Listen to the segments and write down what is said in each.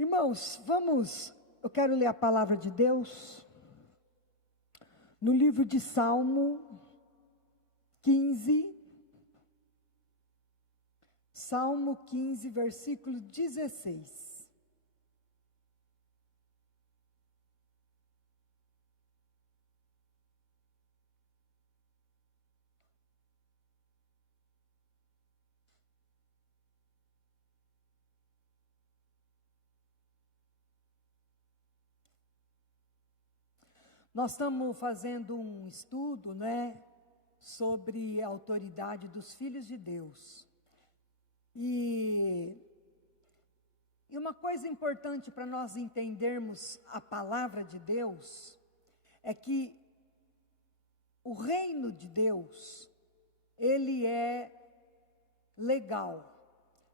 Irmãos, eu quero ler a palavra de Deus no livro de Salmo 15, versículo 16. Nós estamos fazendo um estudo, sobre a autoridade dos filhos de Deus. E uma coisa importante para nós entendermos a palavra de Deus é que o reino de Deus, ele é legal.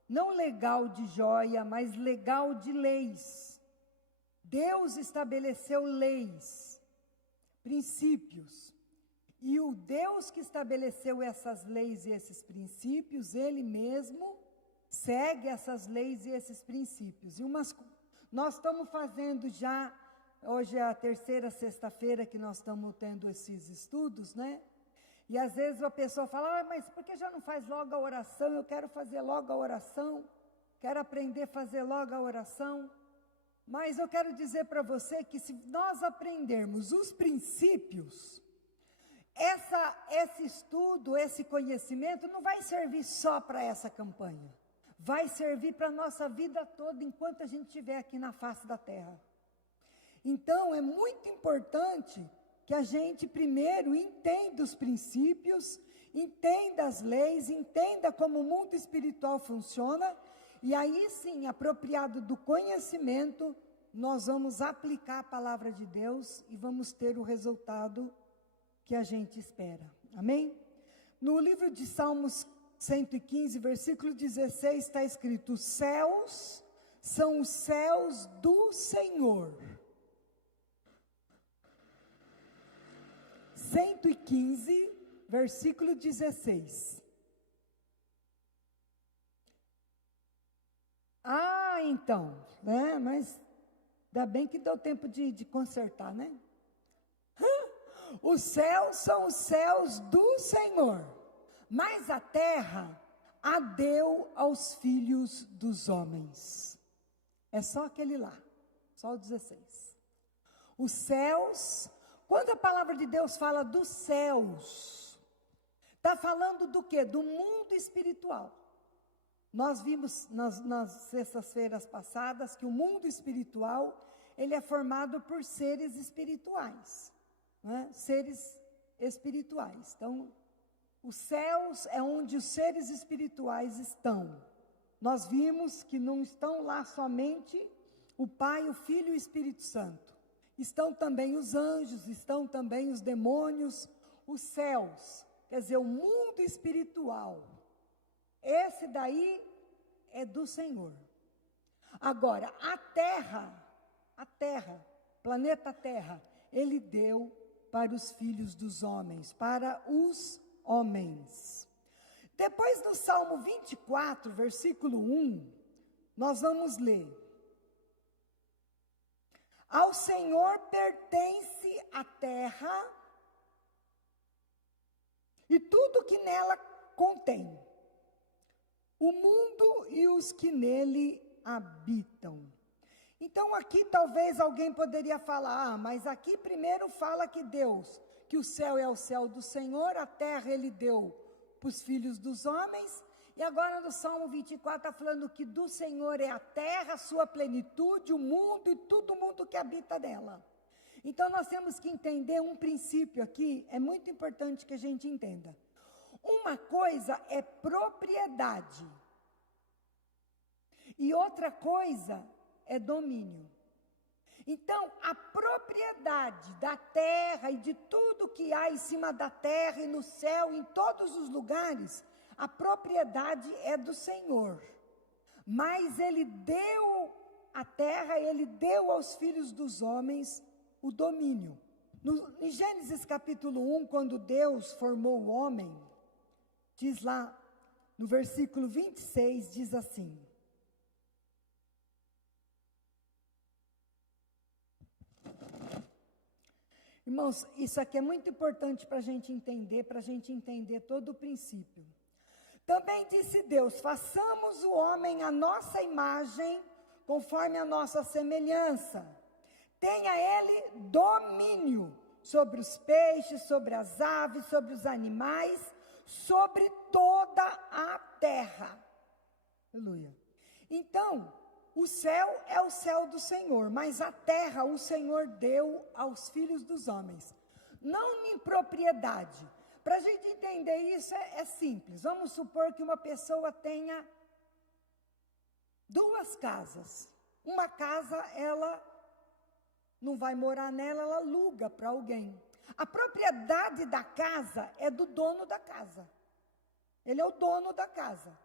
Não legal de joia, mas legal de leis. Deus estabeleceu leis, princípios. E o Deus que estabeleceu essas leis e esses princípios, Ele mesmo segue essas leis e esses princípios. Nós estamos fazendo já, hoje é a terceira sexta-feira que nós estamos tendo esses estudos, E às vezes a pessoa fala, mas por que já não faz logo a oração? Eu quero fazer logo a oração, quero aprender a fazer logo a oração. Mas eu quero dizer para você que se nós aprendermos os princípios, esse estudo, esse conhecimento não vai servir só para essa campanha. Vai servir para a nossa vida toda enquanto a gente estiver aqui na face da terra. Então é muito importante que a gente primeiro entenda os princípios, entenda as leis, entenda como o mundo espiritual funciona. E aí sim, apropriado do conhecimento, nós vamos aplicar a palavra de Deus e vamos ter o resultado que a gente espera. Amém? No livro de Salmos 115, versículo 16, está escrito: os céus são os céus do Senhor. 115, versículo 16. Então, mas ainda bem que deu tempo de consertar, Os céus são os céus do Senhor, mas a terra a deu aos filhos dos homens. É só aquele lá, só o 16. Os céus, quando a palavra de Deus fala dos céus, está falando do quê? Do mundo espiritual. Nós vimos nas sextas-feiras passadas que o mundo espiritual, ele é formado por seres espirituais, seres espirituais. Então, os céus é onde os seres espirituais estão. Nós vimos que não estão lá somente o Pai, o Filho e o Espírito Santo. Estão também os anjos, estão também os demônios, os céus, quer dizer, o mundo espiritual. Esse daí é do Senhor. Agora, a terra, planeta Terra, Ele deu para os filhos dos homens, para os homens. Depois do Salmo 24, versículo 1, nós vamos ler: ao Senhor pertence a terra e tudo que nela contém, o mundo e os que nele habitam. Então aqui talvez alguém poderia falar, mas aqui primeiro fala que que o céu é o céu do Senhor, a terra Ele deu para os filhos dos homens, e agora no Salmo 24 está falando que do Senhor é a terra, a sua plenitude, o mundo e todo mundo que habita nela. Então nós temos que entender um princípio aqui, é muito importante que a gente entenda. Uma coisa é propriedade, e outra coisa é domínio. Então, a propriedade da terra e de tudo que há em cima da terra e no céu, em todos os lugares, a propriedade é do Senhor. Mas Ele deu a terra, Ele deu aos filhos dos homens o domínio. Em Gênesis capítulo 1, quando Deus formou o homem, diz lá, no versículo 26, diz assim: Irmãos, isso aqui é muito importante para a gente entender todo o princípio. Também disse Deus: façamos o homem à nossa imagem, conforme a nossa semelhança. Tenha ele domínio sobre os peixes, sobre as aves, sobre os animais, sobre toda a terra. Aleluia. Então, o céu é o céu do Senhor, mas a terra o Senhor deu aos filhos dos homens. Não em propriedade. Para a gente entender isso é simples. Vamos supor que uma pessoa tenha 2 casas. Uma casa, ela não vai morar nela, ela aluga para alguém. A propriedade da casa é do dono da casa. Ele é o dono da casa.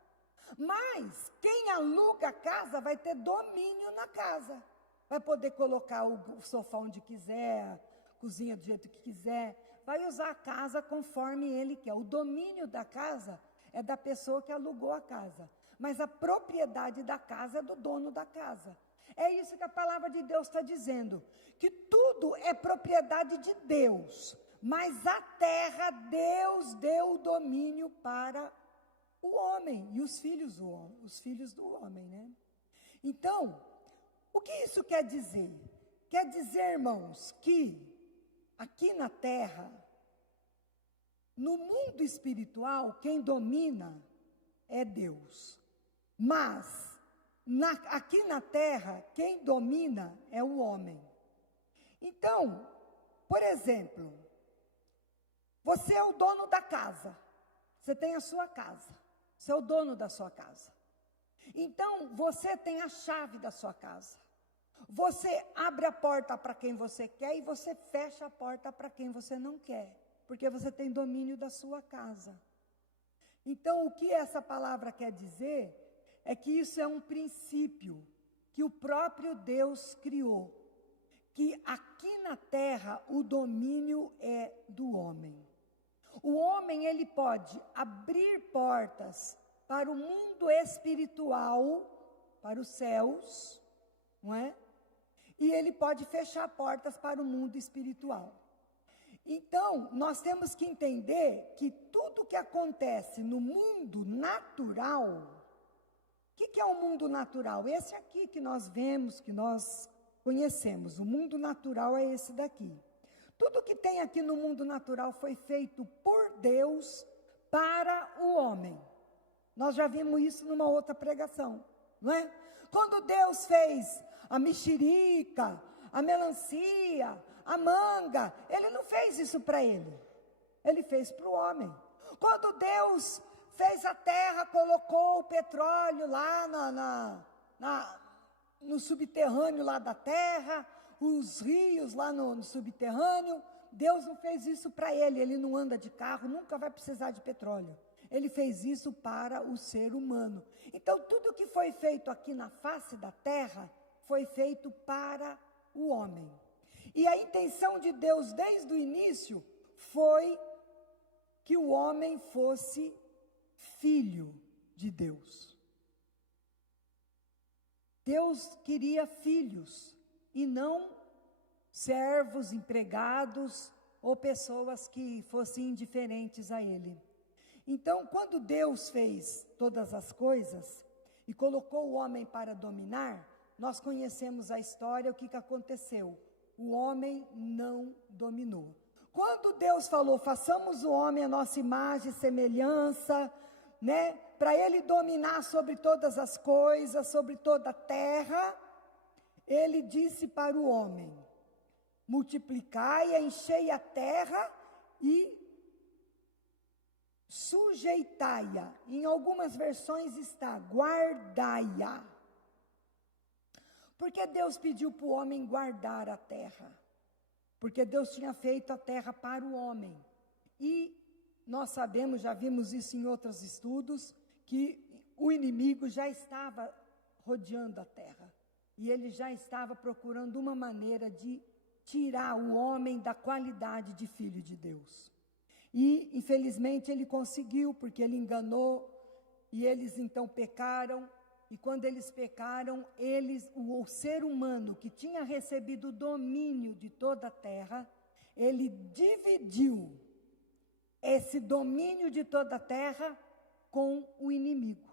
Mas quem aluga a casa vai ter domínio na casa. Vai poder colocar o sofá onde quiser, cozinha do jeito que quiser. Vai usar a casa conforme ele quer. O domínio da casa é da pessoa que alugou a casa. Mas a propriedade da casa é do dono da casa. É isso que a palavra de Deus está dizendo. Que tudo é propriedade de Deus. Mas a terra, Deus deu o domínio para o homem e os filhos do homem, né? Então, o que isso quer dizer? Quer dizer, irmãos, que aqui na terra, no mundo espiritual, quem domina é Deus. Mas, aqui na terra, quem domina é o homem. Então, por exemplo, você é o dono da casa. Você tem a sua casa. Você é o dono da sua casa. Então, você tem a chave da sua casa. Você abre a porta para quem você quer e você fecha a porta para quem você não quer, porque você tem domínio da sua casa. Então, o que essa palavra quer dizer é que isso é um princípio que o próprio Deus criou, que aqui na terra o domínio é do homem. O homem, ele pode abrir portas para o mundo espiritual, para os céus, não é? E ele pode fechar portas para o mundo espiritual. Então, nós temos que entender que tudo que acontece no mundo natural, o que é o mundo natural? Esse aqui que nós vemos, que nós conhecemos, o mundo natural é esse daqui. Tudo que tem aqui no mundo natural foi feito por Deus para o homem. Nós já vimos isso numa outra pregação, não é? Quando Deus fez a mexerica, a melancia, a manga, Ele não fez isso para ele. Ele fez para o homem. Quando Deus fez a terra, colocou o petróleo lá no subterrâneo lá da terra, os rios lá no subterrâneo, Deus não fez isso para ele. Ele não anda de carro, nunca vai precisar de petróleo. Ele fez isso para o ser humano. Então, tudo que foi feito aqui na face da terra foi feito para o homem. E a intenção de Deus desde o início foi que o homem fosse filho de Deus. Deus queria filhos e não servos, empregados ou pessoas que fossem indiferentes a Ele. Então, quando Deus fez todas as coisas e colocou o homem para dominar, nós conhecemos a história, o que aconteceu. O homem não dominou. Quando Deus falou, façamos o homem a nossa imagem e semelhança, né, para ele dominar sobre todas as coisas, sobre toda a terra, ele disse para o homem, multiplicai, enchei a terra e sujeitai-a. Em algumas versões está, guardai-a. Porque Deus pediu para o homem guardar a terra? Porque Deus tinha feito a terra para o homem. E nós sabemos, já vimos isso em outros estudos, que o inimigo já estava rodeando a terra. E ele já estava procurando uma maneira de tirar o homem da qualidade de filho de Deus. E, infelizmente, ele conseguiu, porque ele enganou, e eles então pecaram. E quando eles pecaram, o ser humano que tinha recebido o domínio de toda a terra, ele dividiu esse domínio de toda a terra com o inimigo.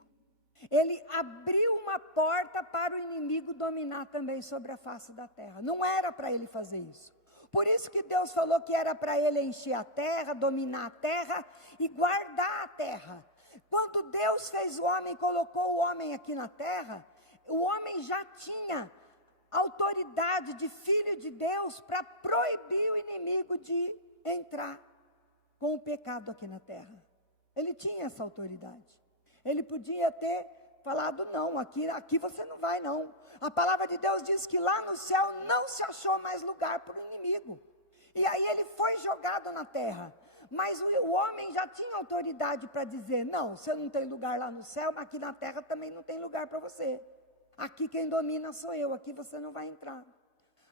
Ele abriu uma porta para o inimigo dominar também sobre a face da terra. Não era para ele fazer isso. Por isso que Deus falou que era para ele encher a terra, dominar a terra e guardar a terra. Quando Deus fez o homem, colocou o homem aqui na terra, o homem já tinha autoridade de filho de Deus para proibir o inimigo de entrar com o pecado aqui na terra. Ele tinha essa autoridade. Ele podia ter falado, não, aqui você não vai não. A palavra de Deus diz que lá no céu não se achou mais lugar para o inimigo. E aí ele foi jogado na terra. Mas o homem já tinha autoridade para dizer, não, você não tem lugar lá no céu, mas aqui na terra também não tem lugar para você. Aqui quem domina sou eu, aqui você não vai entrar.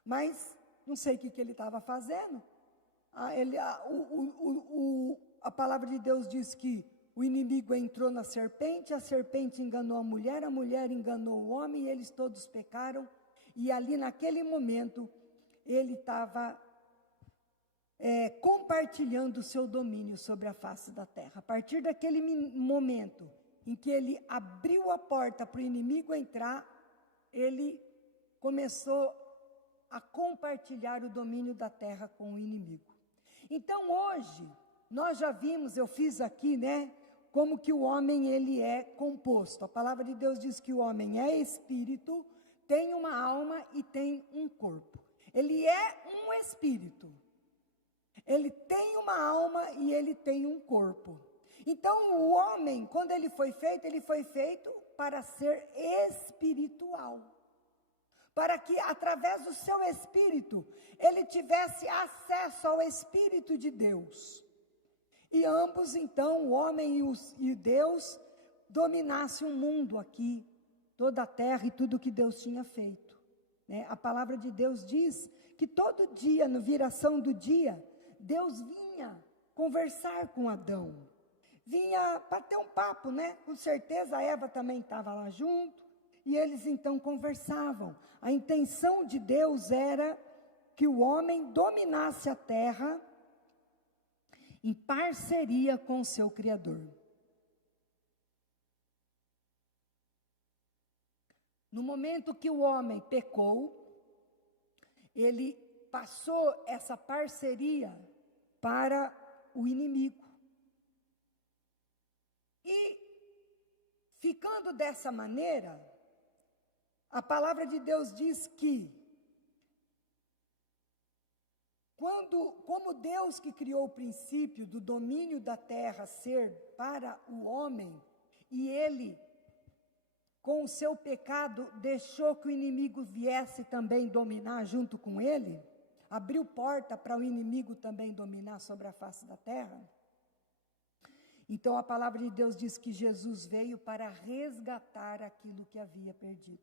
Mas não sei o que ele estava fazendo. A palavra de Deus diz que o inimigo entrou na serpente, a serpente enganou a mulher enganou o homem, e eles todos pecaram. E ali naquele momento, ele estava compartilhando o seu domínio sobre a face da terra. A partir daquele momento em que ele abriu a porta para o inimigo entrar, ele começou a compartilhar o domínio da terra com o inimigo. Então hoje, nós já vimos, eu fiz aqui, como que o homem ele é composto. A palavra de Deus diz que o homem é espírito, tem uma alma e tem um corpo. Ele é um espírito. Ele tem uma alma e ele tem um corpo. Então o homem, quando ele foi feito para ser espiritual. Para que através do seu espírito, ele tivesse acesso ao Espírito de Deus. E ambos, então, o homem e Deus, dominassem o mundo aqui, toda a terra e tudo que Deus tinha feito. A palavra de Deus diz que todo dia, no viração do dia, Deus vinha conversar com Adão. Vinha para ter um papo, Com certeza a Eva também estava lá junto, e eles então conversavam. A intenção de Deus era que o homem dominasse a terra em parceria com o seu Criador. No momento que o homem pecou, ele passou essa parceria para o inimigo. E, ficando dessa maneira, a palavra de Deus diz que, como Deus que criou o princípio do domínio da terra ser para o homem, e ele, com o seu pecado, deixou que o inimigo viesse também dominar junto com ele, abriu porta para o inimigo também dominar sobre a face da terra. Então a palavra de Deus diz que Jesus veio para resgatar aquilo que havia perdido.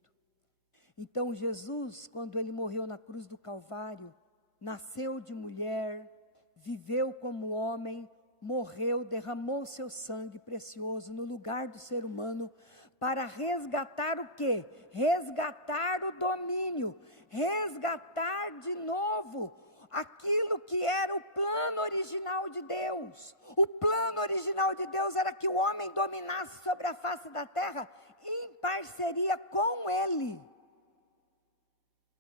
Então Jesus, quando ele morreu na cruz do Calvário, nasceu de mulher, viveu como homem, morreu, derramou seu sangue precioso no lugar do ser humano, para resgatar o quê? Resgatar o domínio, resgatar de novo aquilo que era o plano original de Deus. O plano original de Deus era que o homem dominasse sobre a face da terra em parceria com ele.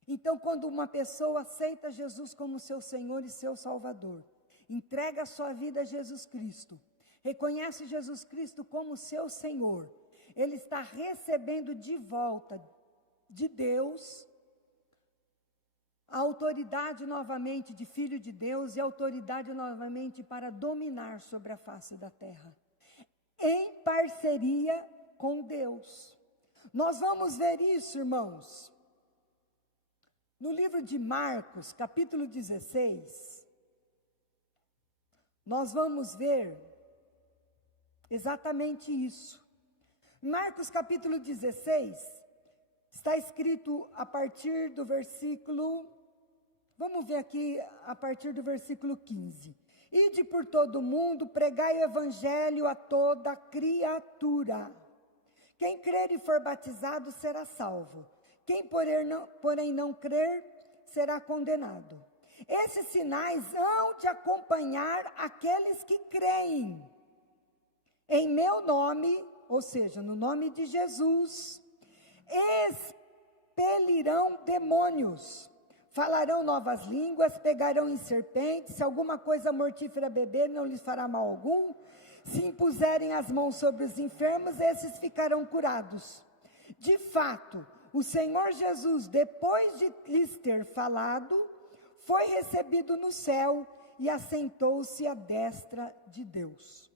Então, quando uma pessoa aceita Jesus como seu Senhor e seu Salvador, entrega a sua vida a Jesus Cristo, reconhece Jesus Cristo como seu Senhor, ele está recebendo de volta de Deus a autoridade novamente de filho de Deus e a autoridade novamente para dominar sobre a face da terra, em parceria com Deus. Nós vamos ver isso, irmãos, no livro de Marcos, capítulo 16, nós vamos ver exatamente isso. Marcos capítulo 16, está escrito a partir do versículo, vamos ver aqui a partir do versículo 15. Ide por todo o mundo, pregai o evangelho a toda criatura. Quem crer e for batizado será salvo. Quem porém não crer será condenado. Esses sinais hão de acompanhar aqueles que creem. Em meu nome, ou seja, no nome de Jesus, expelirão demônios, falarão novas línguas, pegarão em serpentes, se alguma coisa mortífera beber, não lhes fará mal algum. Se impuserem as mãos sobre os enfermos, esses ficarão curados. De fato, o Senhor Jesus, depois de lhes ter falado, foi recebido no céu e assentou-se à destra de Deus.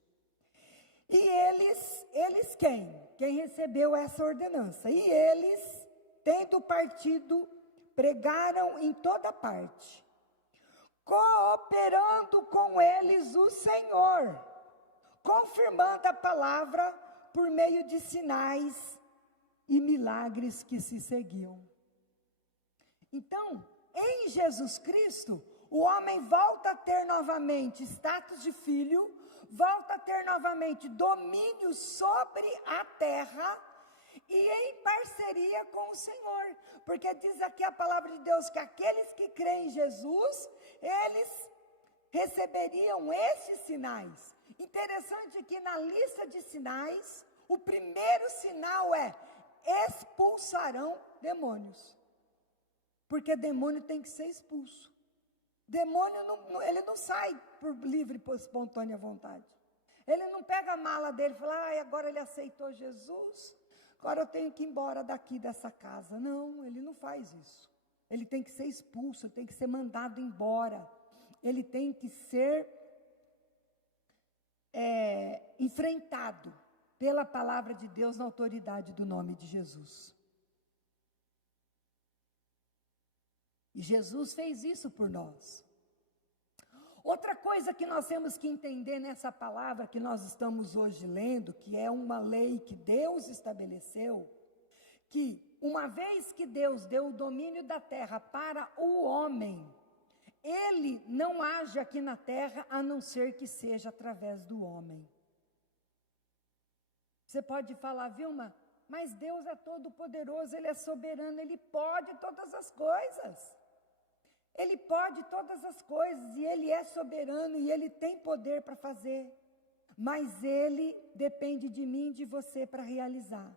E eles quem? Quem recebeu essa ordenança? E eles, tendo partido, pregaram em toda parte, cooperando com eles o Senhor, confirmando a palavra por meio de sinais e milagres que se seguiam. Então, em Jesus Cristo, o homem volta a ter novamente status de filho, volta a ter novamente domínio sobre a terra e em parceria com o Senhor, porque diz aqui a palavra de Deus que aqueles que creem em Jesus, eles receberiam esses sinais. Interessante que na lista de sinais, o primeiro sinal é: expulsarão demônios. Porque demônio tem que ser expulso. Demônio, ele não sai por livre e espontânea vontade. Ele não pega a mala dele e fala: agora ele aceitou Jesus, agora eu tenho que ir embora daqui dessa casa. Não, ele não faz isso. Ele tem que ser expulso, tem que ser mandado embora. Ele tem que ser enfrentado pela palavra de Deus na autoridade do nome de Jesus. E Jesus fez isso por nós. Outra coisa que nós temos que entender nessa palavra que nós estamos hoje lendo, que é uma lei que Deus estabeleceu, que uma vez que Deus deu o domínio da terra para o homem, ele não age aqui na terra a não ser que seja através do homem. Você pode falar: Vilma, mas Deus é todo poderoso, Ele é soberano, Ele pode todas as coisas. Ele pode todas as coisas e Ele é soberano e Ele tem poder para fazer. Mas Ele depende de mim e de você para realizar.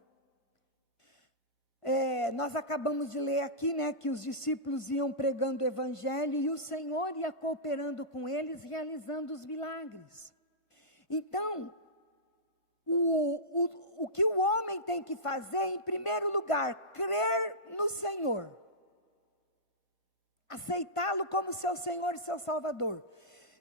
Nós acabamos de ler aqui, que os discípulos iam pregando o evangelho e o Senhor ia cooperando com eles, realizando os milagres. Então, o que o homem tem que fazer, em primeiro lugar, crer no Senhor. Aceitá-lo como seu Senhor e seu Salvador.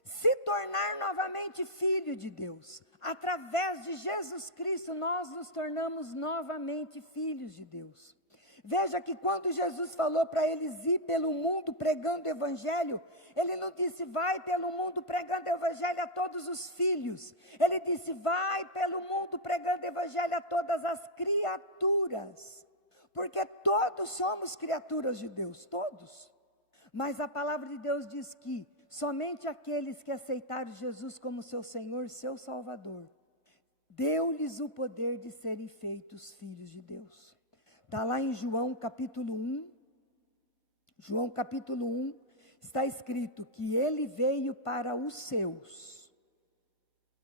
Se tornar novamente filho de Deus. Através de Jesus Cristo, nós nos tornamos novamente filhos de Deus. Veja que quando Jesus falou para eles ir pelo mundo pregando o evangelho, Ele não disse: vai pelo mundo pregando o evangelho a todos os filhos. Ele disse: vai pelo mundo pregando o evangelho a todas as criaturas. Porque todos somos criaturas de Deus, todos. Mas a palavra de Deus diz que somente aqueles que aceitaram Jesus como seu Senhor, seu Salvador, deu-lhes o poder de serem feitos filhos de Deus. Está lá em João capítulo 1. João capítulo 1, está escrito que Ele veio para os seus.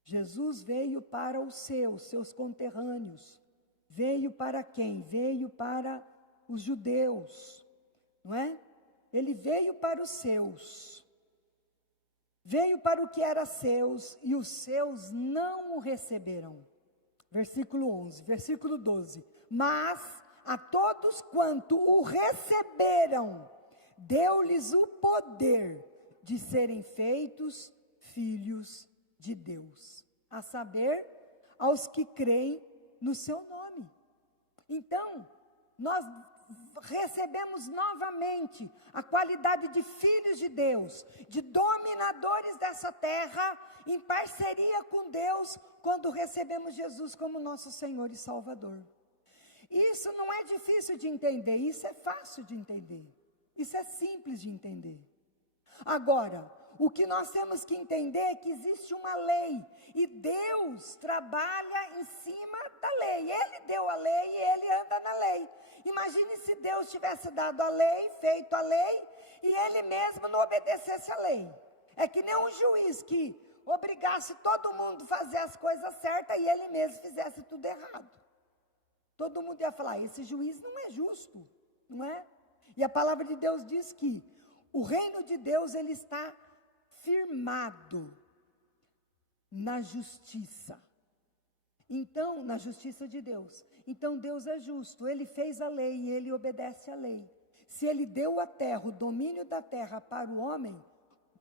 Jesus veio para os seus conterrâneos. Veio para quem? Veio para os judeus, não é? Ele veio para os seus, veio para o que era seus, e os seus não o receberam. Versículo 11, versículo 12. Mas a todos quanto o receberam, deu-lhes o poder de serem feitos filhos de Deus. A saber, aos que creem no seu nome. Então, nós recebemos novamente a qualidade de filhos de Deus, de dominadores dessa terra, em parceria com Deus, quando recebemos Jesus como nosso Senhor e Salvador. Isso não é difícil de entender, isso é fácil de entender, isso é simples de entender. Agora, o que nós temos que entender é que existe uma lei, e Deus trabalha em cima da lei. Ele deu a lei e Ele anda na lei. Imagine se Deus tivesse dado a lei, feito a lei, e ele mesmo não obedecesse a lei. É que nem um juiz que obrigasse todo mundo a fazer as coisas certas e ele mesmo fizesse tudo errado. Todo mundo ia falar, esse juiz não é justo, não é? E a palavra de Deus diz que o reino de Deus, ele está firmado na justiça. Então, na justiça de Deus. Então, Deus é justo, ele fez a lei e ele obedece a lei. Se ele deu a terra, o domínio da terra para o homem,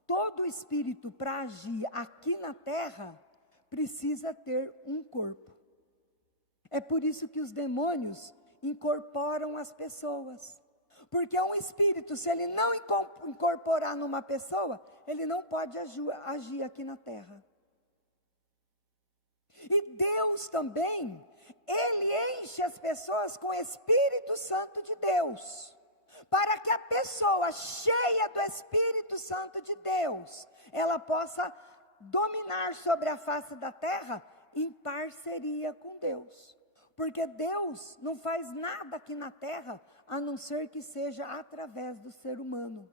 todo espírito para agir aqui na terra precisa ter um corpo. É por isso que os demônios incorporam as pessoas. Porque um espírito, se ele não incorporar numa pessoa, ele não pode agir aqui na terra. E Deus também, ele enche as pessoas com o Espírito Santo de Deus. Para que a pessoa cheia do Espírito Santo de Deus, ela possa dominar sobre a face da terra em parceria com Deus. Porque Deus não faz nada aqui na terra, a não ser que seja através do ser humano.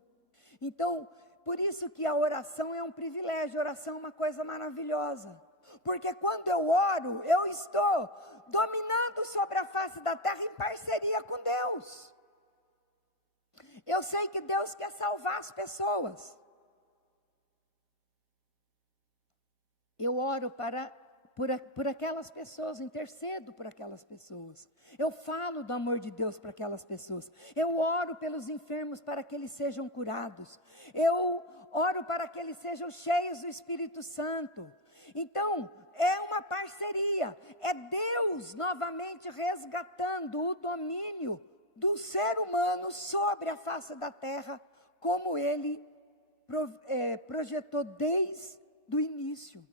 Então, por isso que a oração é um privilégio, a oração é uma coisa maravilhosa. Porque quando eu oro, eu estou dominando sobre a face da terra em parceria com Deus. Eu sei que Deus quer salvar as pessoas. Eu oro por aquelas pessoas, intercedo por aquelas pessoas. Eu falo do amor de Deus para aquelas pessoas. Eu oro pelos enfermos para que eles sejam curados. Eu oro para que eles sejam cheios do Espírito Santo. Então, é uma parceria. É Deus novamente resgatando o domínio do ser humano sobre a face da terra, como ele projetou desde o início.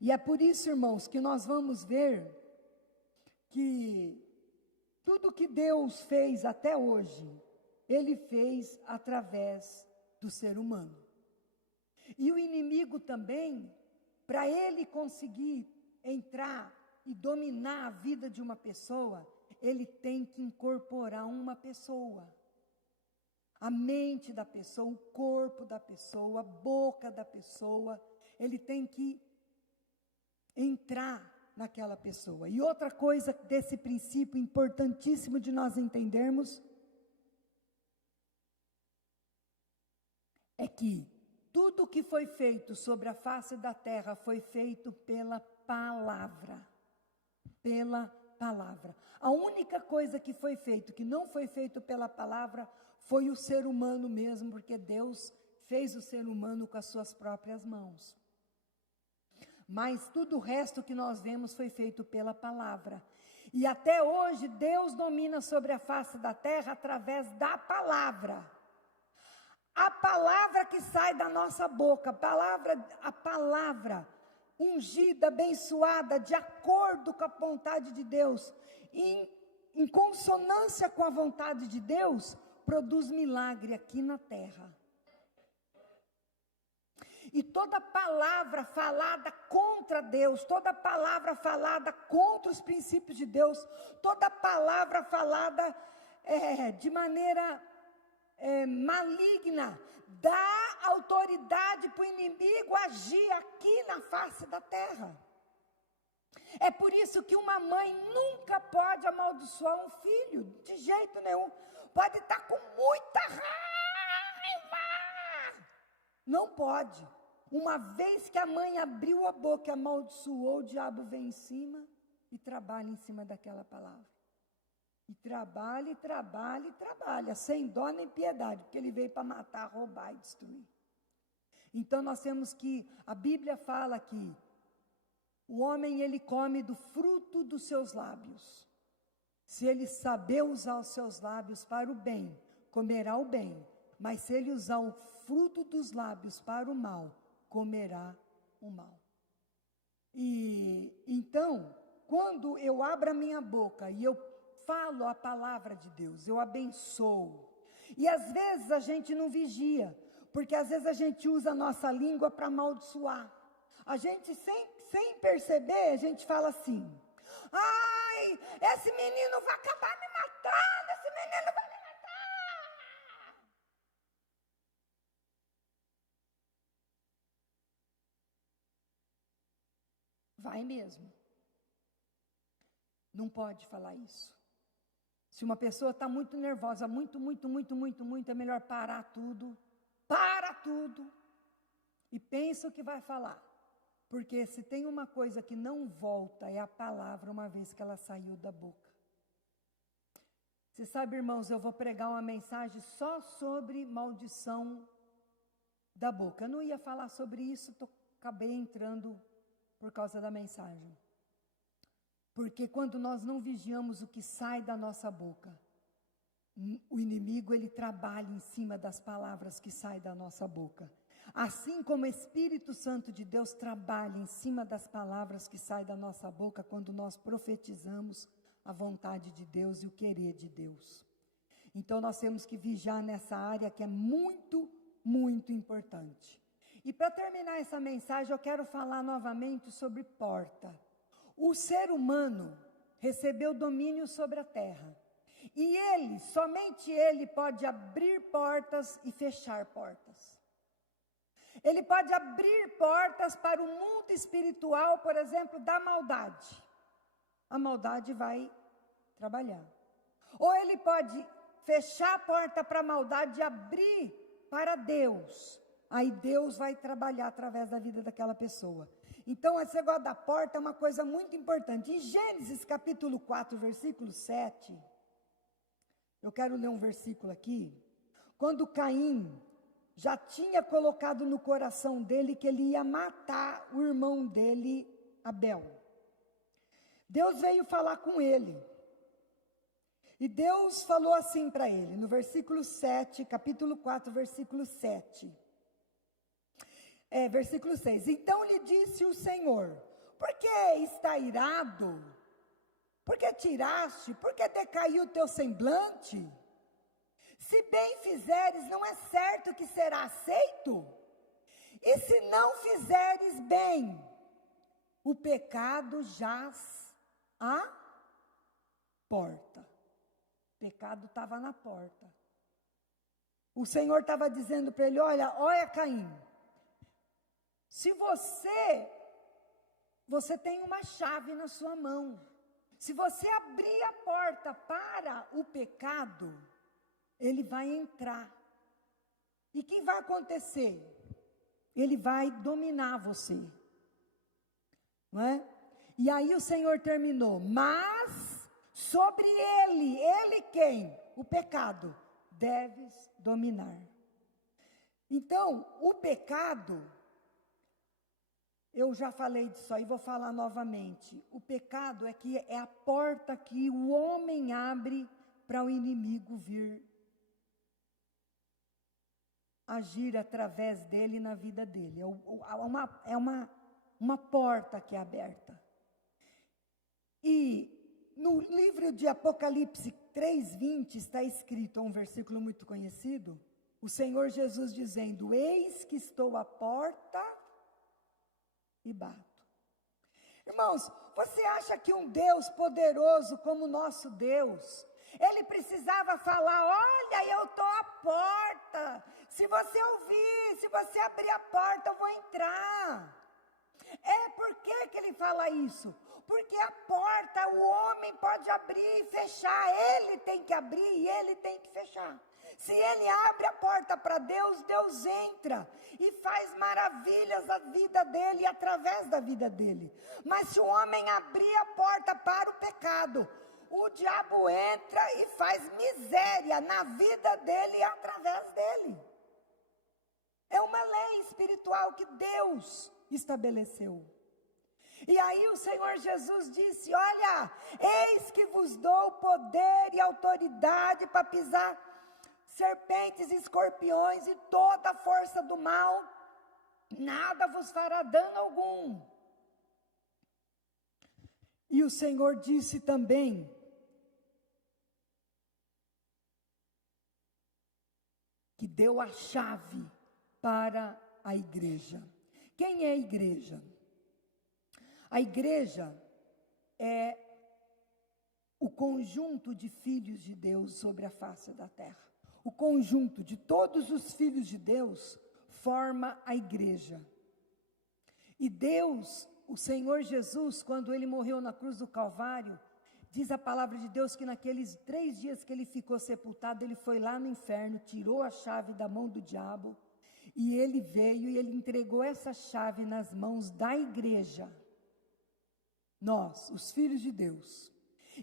E é por isso, irmãos, que nós vamos ver que tudo que Deus fez até hoje, ele fez através do ser humano. E o inimigo também, para ele conseguir entrar e dominar a vida de uma pessoa, ele tem que incorporar uma pessoa. A mente da pessoa, o corpo da pessoa, a boca da pessoa, ele tem que entrar naquela pessoa. E outra coisa desse princípio importantíssimo de nós entendermos é que tudo que foi feito sobre a face da terra foi feito pela palavra. Pela palavra. A única coisa que foi feito, que não foi feito pela palavra, foi o ser humano mesmo, porque Deus fez o ser humano com as suas próprias mãos. Mas tudo o resto que nós vemos foi feito pela palavra. E até hoje Deus domina sobre a face da terra através da palavra. A palavra que sai da nossa boca, a palavra ungida, abençoada, de acordo com a vontade de Deus, em consonância com a vontade de Deus, produz milagre aqui na terra. E toda palavra falada contra Deus, toda palavra falada contra os princípios de Deus, toda palavra falada de maneira maligna, dá autoridade para o inimigo agir aqui na face da terra. É por isso que uma mãe nunca pode amaldiçoar um filho, de jeito nenhum. Pode estar com muita raiva, não pode. Uma vez que a mãe abriu a boca e amaldiçoou, o diabo vem em cima e trabalha em cima daquela palavra. E trabalha, sem dó nem piedade, porque ele veio para matar, roubar e destruir. Então nós temos que, a Bíblia fala que o homem, ele come do fruto dos seus lábios. Se ele saber usar os seus lábios para o bem, comerá o bem. Mas se ele usar o fruto dos lábios para o mal, comerá o mal. E então, quando eu abro a minha boca e eu falo a palavra de Deus, eu abençoo. E às vezes a gente não vigia, porque às vezes a gente usa a nossa língua para amaldiçoar. A gente, sem perceber, a gente fala assim: ai, esse menino vai acabar me matando, esse menino vai me matar. Vai mesmo. Não pode falar isso. Se uma pessoa está muito nervosa, muito, é melhor parar tudo. Para tudo. E pensa o que vai falar. Porque se tem uma coisa que não volta, é a palavra uma vez que ela saiu da boca. Você sabe, irmãos, eu vou pregar uma mensagem só sobre maldição da boca. Eu não ia falar sobre isso, acabei entrando por causa da mensagem. Porque quando nós não vigiamos o que sai da nossa boca, o inimigo ele trabalha em cima das palavras que saem da nossa boca. Assim como o Espírito Santo de Deus trabalha em cima das palavras que saem da nossa boca quando nós profetizamos a vontade de Deus e o querer de Deus. Então nós temos que vigiar nessa área que é muito, muito importante. E para terminar essa mensagem, eu quero falar novamente sobre porta. O ser humano recebeu domínio sobre a terra. E ele, somente ele pode abrir portas e fechar portas. Ele pode abrir portas para o mundo espiritual, por exemplo, da maldade. A maldade vai trabalhar. Ou ele pode fechar a porta para a maldade e abrir para Deus. Aí Deus vai trabalhar através da vida daquela pessoa. Então, esse negócio da porta é uma coisa muito importante. Em Gênesis capítulo 4, versículo 7, eu quero ler um versículo aqui. Quando Caim já tinha colocado no coração dele que ele ia matar o irmão dele, Abel. Deus veio falar com ele. E Deus falou assim para ele, no versículo 7, capítulo 4, versículo 7. Versículo 6. Então lhe disse o Senhor: por que está irado? Por que tiraste? Por que decaiu o teu semblante? Se bem fizeres, não é certo que será aceito? E se não fizeres bem, o pecado jaz à porta. O pecado estava na porta. O Senhor estava dizendo para ele: olha Caim, se você tem uma chave na sua mão. Se você abrir a porta para o pecado, ele vai entrar. E o que vai acontecer? Ele vai dominar você. Não é? E aí o Senhor terminou. Mas sobre ele quem? O pecado. Deves dominar. Então, o pecado, eu já falei disso aí, vou falar novamente. O pecado é a porta que o homem abre para o inimigo vir agir através dele na vida dele. É uma porta que é aberta. E no livro de Apocalipse 3:20 está escrito, um versículo muito conhecido, o Senhor Jesus dizendo: eis que estou à porta e bato. Irmãos, você acha que um Deus poderoso como o nosso Deus, ele precisava falar: olha, eu estou à porta, se você ouvir, se você abrir a porta, eu vou entrar. Por que ele fala isso? Porque a porta o homem pode abrir e fechar, ele tem que abrir e ele tem que fechar. Se ele abre a porta para Deus, Deus entra e faz maravilhas na vida dele e através da vida dele. Mas se o homem abrir a porta para o pecado, o diabo entra e faz miséria na vida dele e através dele. É uma lei espiritual que Deus estabeleceu. E aí o Senhor Jesus disse: olha, eis que vos dou poder e autoridade para pisar serpentes e escorpiões e toda a força do mal, nada vos fará dano algum. E o Senhor disse também que deu a chave para a igreja. Quem é a igreja? A igreja é o conjunto de filhos de Deus sobre a face da terra. O conjunto de todos os filhos de Deus forma a igreja. E Deus o Senhor Jesus, quando ele morreu na cruz do Calvário, diz a palavra de Deus que naqueles 3 dias que ele ficou sepultado, ele foi lá no inferno, tirou a chave da mão do diabo, e ele veio e ele entregou essa chave nas mãos da igreja. Nós, os filhos de Deus.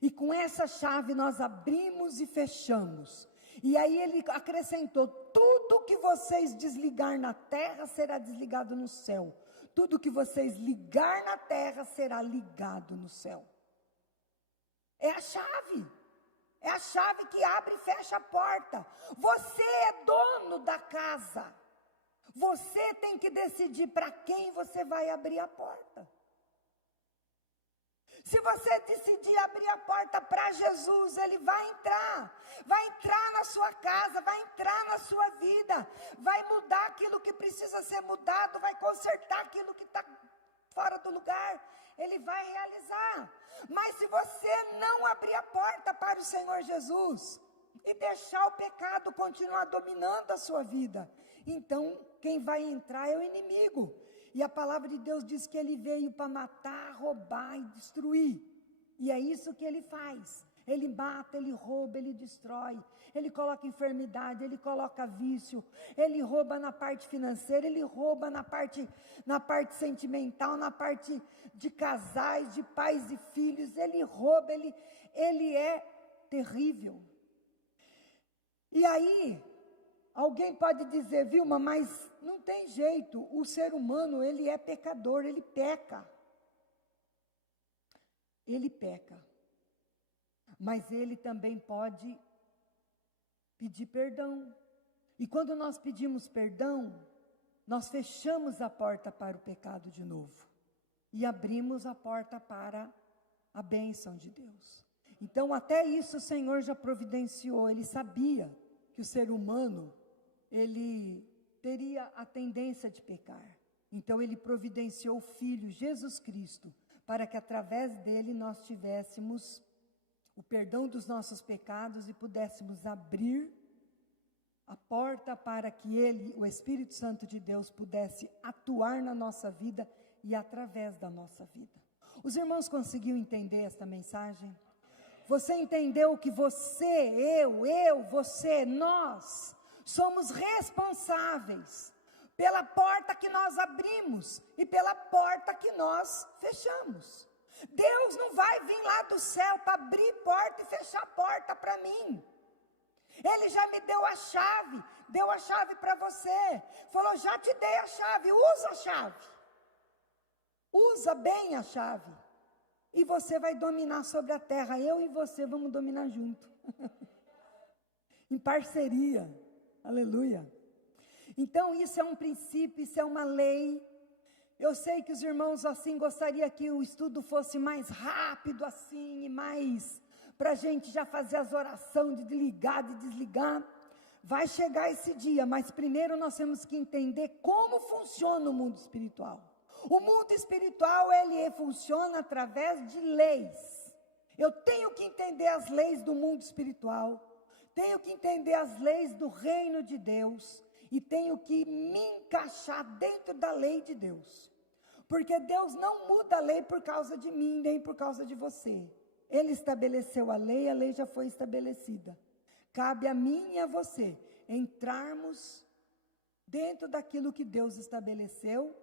E com essa chave nós abrimos e fechamos. E aí ele acrescentou: tudo que vocês desligar na terra será desligado no céu. Tudo que vocês ligar na terra será ligado no céu. É a chave. É a chave que abre e fecha a porta. Você é dono da casa. Você tem que decidir para quem você vai abrir a porta. Se você decidir abrir a porta para Jesus, Ele vai entrar na sua casa, vai entrar na sua vida, vai mudar aquilo que precisa ser mudado, vai consertar aquilo que está fora do lugar, Ele vai realizar. Mas se você não abrir a porta para o Senhor Jesus, e deixar o pecado continuar dominando a sua vida, então quem vai entrar é o inimigo. E a palavra de Deus diz que ele veio para matar, roubar e destruir. E é isso que ele faz. Ele mata, ele rouba, ele destrói. Ele coloca enfermidade, ele coloca vício. Ele rouba na parte financeira, ele rouba na parte sentimental, na parte de casais, de pais e filhos. Ele rouba, ele é terrível. E aí, alguém pode dizer: Vilma, mas não tem jeito, o ser humano, ele é pecador, ele peca. Ele peca. Mas ele também pode pedir perdão. E quando nós pedimos perdão, nós fechamos a porta para o pecado de novo. E abrimos a porta para a bênção de Deus. Então, até isso o Senhor já providenciou. Ele sabia que o ser humano, ele teria a tendência de pecar. Então ele providenciou o Filho, Jesus Cristo, para que através dele nós tivéssemos o perdão dos nossos pecados e pudéssemos abrir a porta para que ele, o Espírito Santo de Deus, pudesse atuar na nossa vida e através da nossa vida. Os irmãos conseguiram entender esta mensagem? Você entendeu que você, você, nós somos responsáveis pela porta que nós abrimos e pela porta que nós fechamos. Deus não vai vir lá do céu para abrir porta e fechar porta para mim. Ele já me deu a chave para você. Falou: já te dei a chave, usa a chave. Usa bem a chave. E você vai dominar sobre a terra. Eu e você vamos dominar junto. Em parceria. Aleluia. Então isso é um princípio, isso é uma lei. Eu sei que os irmãos assim gostariam que o estudo fosse mais rápido assim, e mais para a gente já fazer as orações de ligar, de desligar. Vai chegar esse dia, mas primeiro nós temos que entender como funciona o mundo espiritual. O mundo espiritual, ele funciona através de leis. Eu tenho que entender as leis do mundo espiritual, tenho que entender as leis do reino de Deus, e tenho que me encaixar dentro da lei de Deus. Porque Deus não muda a lei por causa de mim, nem por causa de você. Ele estabeleceu a lei já foi estabelecida. Cabe a mim e a você entrarmos dentro daquilo que Deus estabeleceu,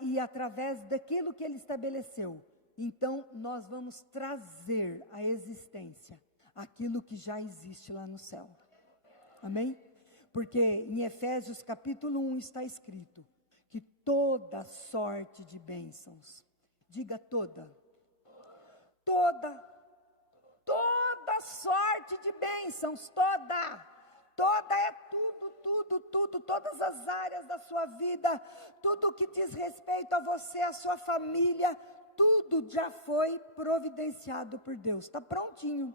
e através daquilo que Ele estabeleceu, então nós vamos trazer à existência aquilo que já existe lá no céu. Amém? Porque em Efésios capítulo 1 está escrito que toda sorte de bênçãos, diga toda sorte de bênçãos, toda é tudo, todas as áreas da sua vida, tudo que diz respeito a você, a sua família, tudo já foi providenciado por Deus, está prontinho.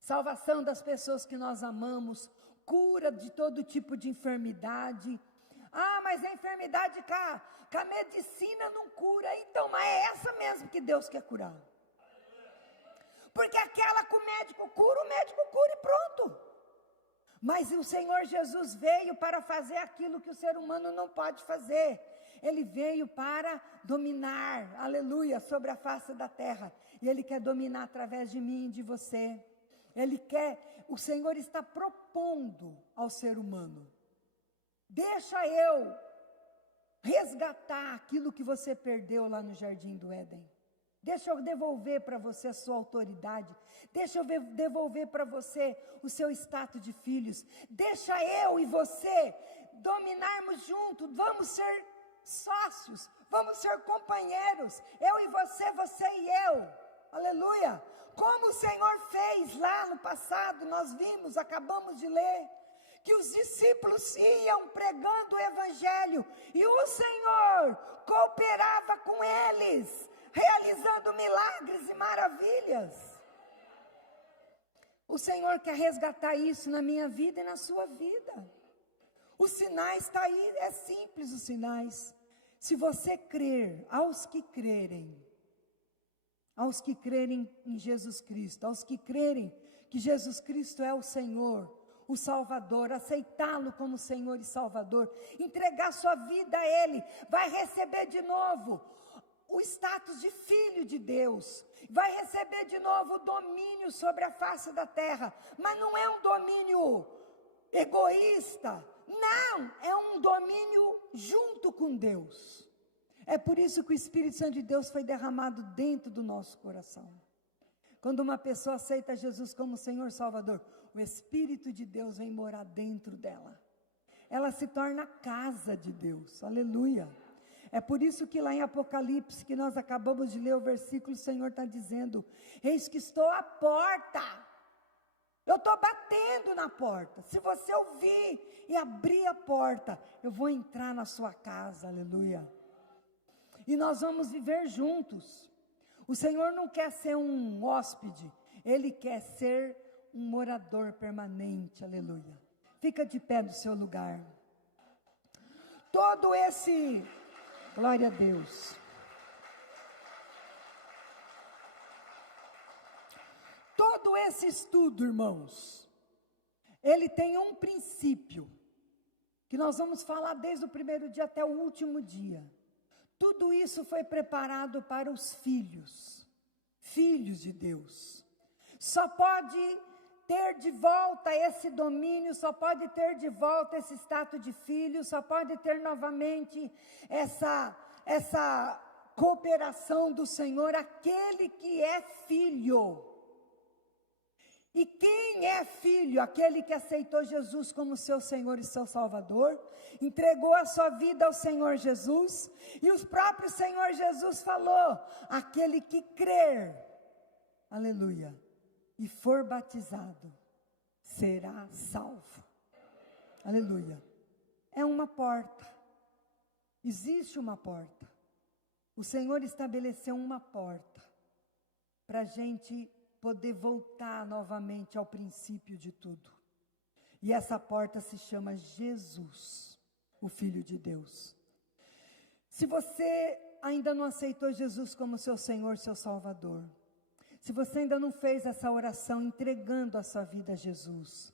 Salvação das pessoas que nós amamos, cura de todo tipo de enfermidade. Ah, mas a enfermidade com a medicina não cura. Então, mas é essa mesmo que Deus quer curar. Porque aquela que o médico cura e pronto. Mas o Senhor Jesus veio para fazer aquilo que o ser humano não pode fazer. Ele veio para dominar, aleluia, sobre a face da terra. E Ele quer dominar através de mim e de você. O Senhor está propondo ao ser humano: deixa eu resgatar aquilo que você perdeu lá no Jardim do Éden. Deixa eu devolver para você a sua autoridade. Deixa eu devolver para você o seu status de filhos. Deixa eu e você dominarmos juntos. Vamos ser sócios. Vamos ser companheiros. Eu e você, você e eu. Aleluia. Como o Senhor fez lá no passado, nós vimos, acabamos de ler, que os discípulos iam pregando o Evangelho. E o Senhor cooperava com eles, realizando milagres e maravilhas. O Senhor quer resgatar isso na minha vida e na sua vida. Os sinais estão aí, é simples os sinais. Se você crer, aos que crerem em Jesus Cristo, aos que crerem que Jesus Cristo é o Senhor, o Salvador, aceitá-lo como Senhor e Salvador, entregar sua vida a Ele, vai receber de novo o status de filho de Deus, vai receber de novo o domínio sobre a face da terra, mas não é um domínio egoísta, não, é um domínio junto com Deus. É por isso que o Espírito Santo de Deus foi derramado dentro do nosso coração. Quando uma pessoa aceita Jesus como Senhor Salvador, o Espírito de Deus vem morar dentro dela. Ela se torna a casa de Deus, aleluia. É por isso que lá em Apocalipse, que nós acabamos de ler o versículo, o Senhor está dizendo: eis que estou à porta, eu estou batendo na porta. Se você ouvir e abrir a porta, eu vou entrar na sua casa, aleluia. E nós vamos viver juntos. O Senhor não quer ser um hóspede, Ele quer ser um morador permanente, aleluia. Fica de pé no seu lugar. Glória a Deus. Todo esse estudo, irmãos, ele tem um princípio, que nós vamos falar desde o primeiro dia até o último dia. Tudo isso foi preparado para os filhos de Deus. Só pode ter de volta esse domínio, só pode ter de volta esse status de filho, só pode ter novamente essa cooperação do Senhor, aquele que é filho. E quem é filho? Aquele que aceitou Jesus como seu Senhor e seu Salvador, entregou a sua vida ao Senhor Jesus, e o próprio Senhor Jesus falou: aquele que crer, aleluia, e for batizado, será salvo, aleluia. É uma porta, existe uma porta, o Senhor estabeleceu uma porta, para a gente poder voltar novamente ao princípio de tudo. E essa porta se chama Jesus, o Filho de Deus. Se você ainda não aceitou Jesus como seu Senhor, seu Salvador, se você ainda não fez essa oração entregando a sua vida a Jesus,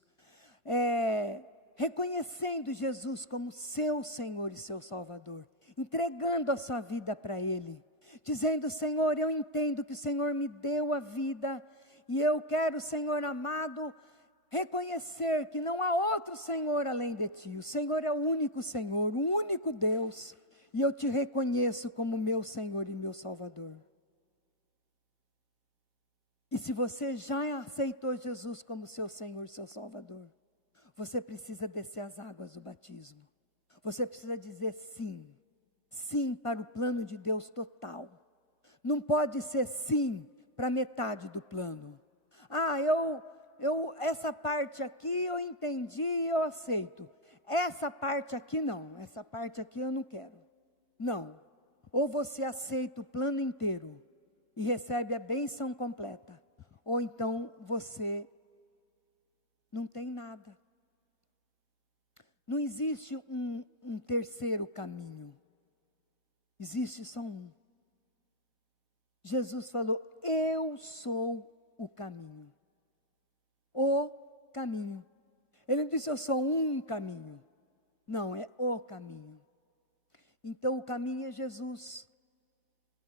reconhecendo Jesus como seu Senhor e seu Salvador, entregando a sua vida para Ele, dizendo: Senhor, eu entendo que o Senhor me deu a vida, e eu quero, Senhor amado, reconhecer que não há outro Senhor além de Ti. O Senhor é o único Senhor, o único Deus, e eu Te reconheço como meu Senhor e meu Salvador. E se você já aceitou Jesus como seu Senhor e seu Salvador, você precisa descer as águas do batismo. Você precisa dizer sim, sim para o plano de Deus total. Não pode ser sim para metade do plano. Essa parte aqui eu entendi e eu aceito. Essa parte aqui não, essa parte aqui eu não quero. Não. Ou você aceita o plano inteiro e recebe a bênção completa, ou então você não tem nada. Não existe um terceiro caminho. Existe só um. Jesus falou: eu sou o caminho. O caminho. Ele disse: eu sou um caminho. Não, é o caminho. Então o caminho é Jesus.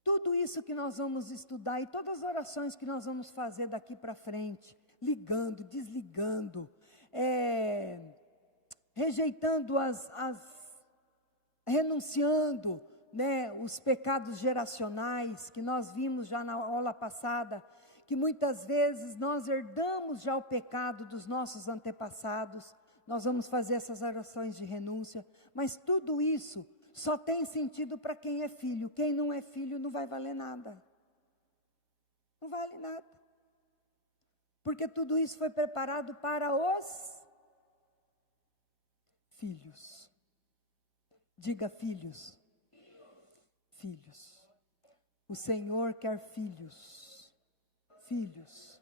Tudo isso que nós vamos estudar e todas as orações que nós vamos fazer daqui para frente, ligando, desligando, rejeitando renunciando, né, os pecados geracionais que nós vimos já na aula passada, que muitas vezes nós herdamos já o pecado dos nossos antepassados. Nós vamos fazer essas orações de renúncia, mas tudo isso só tem sentido para quem é filho. Quem não é filho não vai valer nada. Não vale nada. Porque tudo isso foi preparado para os filhos. Diga filhos. Filhos. O Senhor quer filhos. Filhos.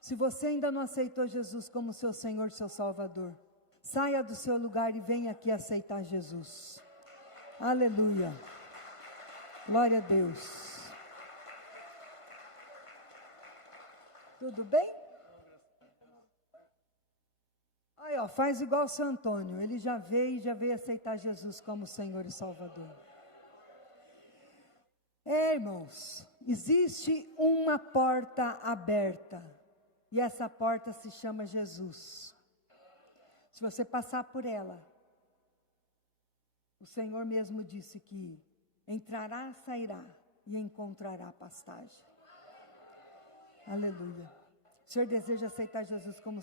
Se você ainda não aceitou Jesus como seu Senhor e seu Salvador, saia do seu lugar e venha aqui aceitar Jesus. Aleluia. Glória a Deus. Tudo bem? Aí, ó, faz igual o seu Antônio. Ele já veio aceitar Jesus como Senhor e Salvador. Irmãos, existe uma porta aberta. E essa porta se chama Jesus. Se você passar por ela, o Senhor mesmo disse que entrará, sairá e encontrará pastagem. Aleluia. O Senhor deseja aceitar Jesus como Salvador?